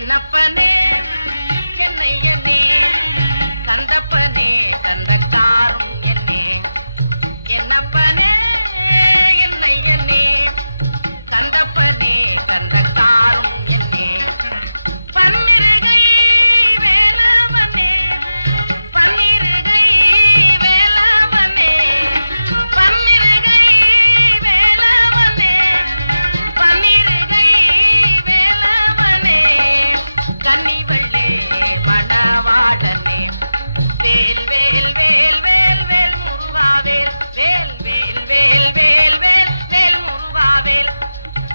என்னப்பனே என்னையனே கந்தப்பனே கந்தக்காரும் என்னே என்னப்பனே என்னையனே கந்தப்பனே கந்தக்காரும் என்னே பன்னிருகை வேலவனே பன்னிருகை வேலவனே பன்னிருகை வேலவனே பன்னிருகை வேலவனே கன்னிவள்ளே மணவாளனே வேல் வேல் வேல் வேல் வேல் முருகாவேல் வேல் வேல் வேல் வேல் வேல் வேல் முருகாவேல்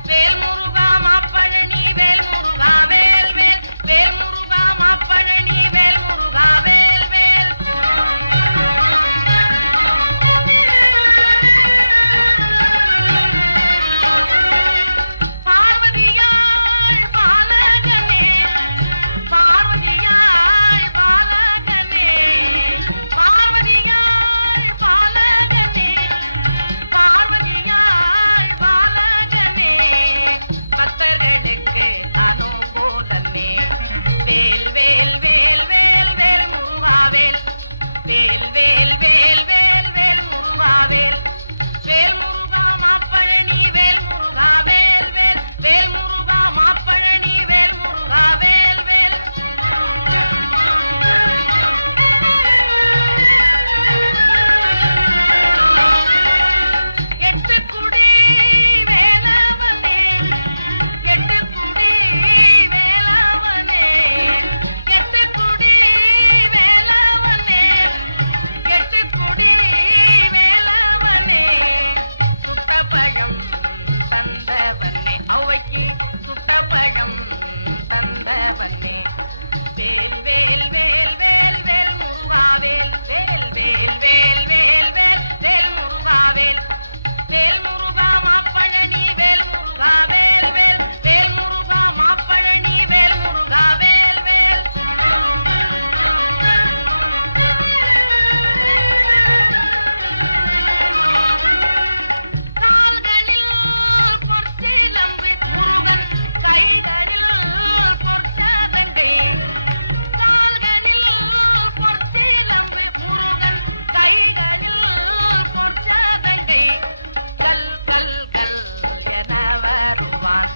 வேல் முருகா மாப்பழனி வேல் முருகா வேல் வேல் வேல் முருகா மாப்பழனி வேல் முருகா வேல் வேல் பார்வதியாள் பாலகனே பார்வதியாள் பாலகனே பார்வதியாள் பாலகனே பார்வதியாள் பாலகனே பக்தர்களுக்கு அனுகூலனே வேல் வேல் வேல் வேல் வேல் முருகாவேல் வேல் வேல் வேல் வேல் வேல் முருகாவேல் வேல் முருகா மாப்பழனி வேல் முருகா வேல் வேல் வேல் முருகா மாப்பழனி வேல் முருகா வேல் வேல் எட்டுக்குடி வேலவனே எட்டுக்குடி வேலவனே எட்டுக்குடி வேலவனே எட்டுக்குடி வேலவனே சுட்டப்பழம் தந்தவனே ஔவைக்கு சுட்டப்பழம் தந்தவனே வேல் வேல் வேல் வேல் வேல் முருகாவேல் வேல் வேல் வேல் வேல் வேல் வேல் முருகாவேல் வேல் முருகா மாப்பழனி வேல் முருகா வேல் வேல் வேல் முருகா மாப்பழனி வேல் முருகா வேல் வேல் கால்களில் பொற்சிலம்பு முருகன் கைகளில் பொற்சதங்கை கால்களில் பொற்சிலம்பு முருகன் கைகளில் பொற்சதங்கை கல் கல் கல் என வருவான்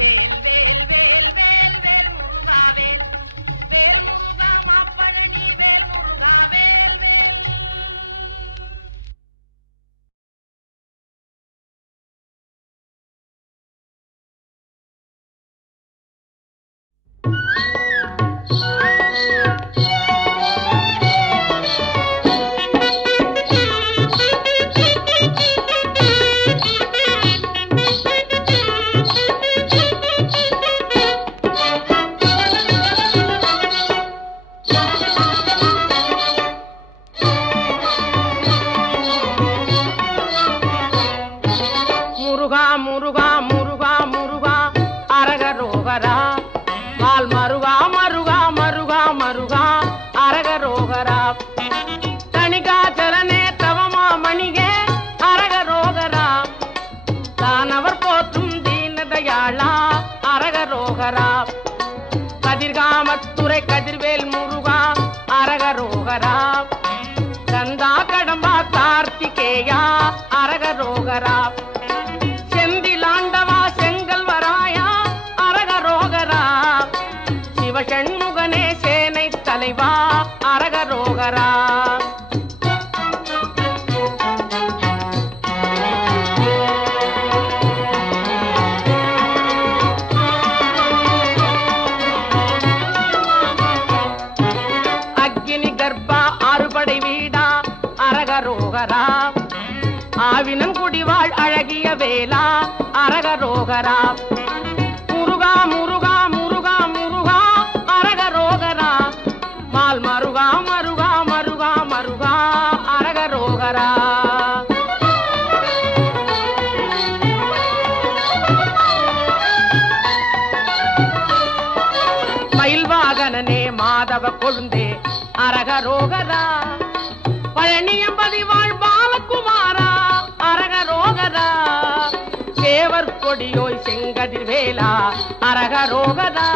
வேல் வேல் வேல் வேல் வேல் முருகா வேல் வேல் முருகா மாப்பழனி வேல் முருகா வேல் வேல் முருகா முருகா முருகா முருகா அரகரோகரா மால் மருகா மருகா மருகா மருகா அரகரோகரா தணிகாச்சலனே தவமா மணிகே அரகரோகரா தானவர் போற்றும் தீனதயாளா அரகரோகரா கதிர்காமத்துறை கதிர்வேல் முருகா அரகரோகரா கந்தா கடம்பா கார்த்திகேயா அரகரோகரா செந்திலாண்டவா செங்கல்வராயா அரகரோகரா சிவசண்முகனே சேனை தலைவா அரகரோகரா அக்னி கர்ப்பா ஆறுபடை வீடா அரகரோகரா ஆவினன் குடிவாழ் அழகிய வேலா அரகரோகரா முருகா முருகா முருகா முருகா அரகரோகரா மால் மருகா மருகா மருகா மருகா அரகரோகரா மயில்வாகனனே மாதவ கொழுந்தே அரகரோகரா பழனியம்பதி வாழ் பாலகுமாரா அரகரோகரா சேவர் கொடியோய் செங்கதிர் வேலா அரகரோகரா